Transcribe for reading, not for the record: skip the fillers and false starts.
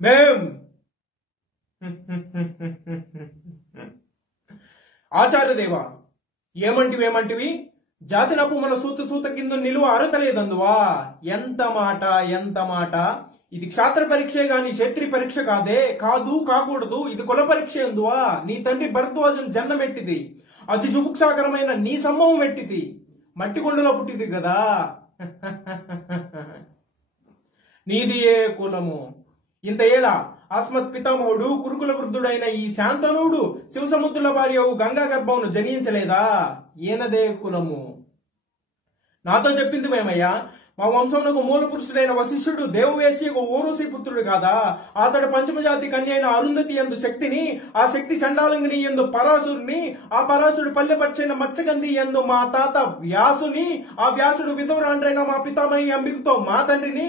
మేం ఆచార్యదేవా ఏమంటివి జాతినపు మన సూత కింద నిలువ అరతలేదందువా. ఎంత మాట. ఇది క్షాత్ర పరీక్షే గాని క్షేత్రి పరీక్ష కాకూడదు. ఇది కుల పరీక్ష ఎందువా. నీ తండ్రి భరద్వాజుని జన్మమెట్టిది, అతి జుభుక్షాకరమైన నీ సంభవం ఎట్టిది, మట్టి కొండలో పుట్టింది కదా. నీది ఏ కులము? ఇంత ఏలా అస్మత్ పితామహుడు కురుకుల వృద్ధుడైన ఈ శాంతనుడు శివసముద్రుల భార్యవు గంగా గర్భమును జనించలేదా? ఈయనదే కులము. నాతో చెప్పింది మేమయ్యా, మా వంశమునకు మూల పురుషుడైన వశిష్ఠుడు దేవవేశి ఊరుసి పుత్రుడు కాదా. అతడు పంచమజాతి కన్య అయిన అరుంధతి ఎందు శక్తిని, ఆ శక్తి చండాలంగిని ఎందు పరాశురుని, ఆ పరాశుడు పల్లెపచ్చైన మచ్చగంధి ఎందు మా తాత వ్యాసుని, ఆ వ్యాసుడు విధవరాండ్రైన మా పితామహి అంబికతో మా తండ్రిని,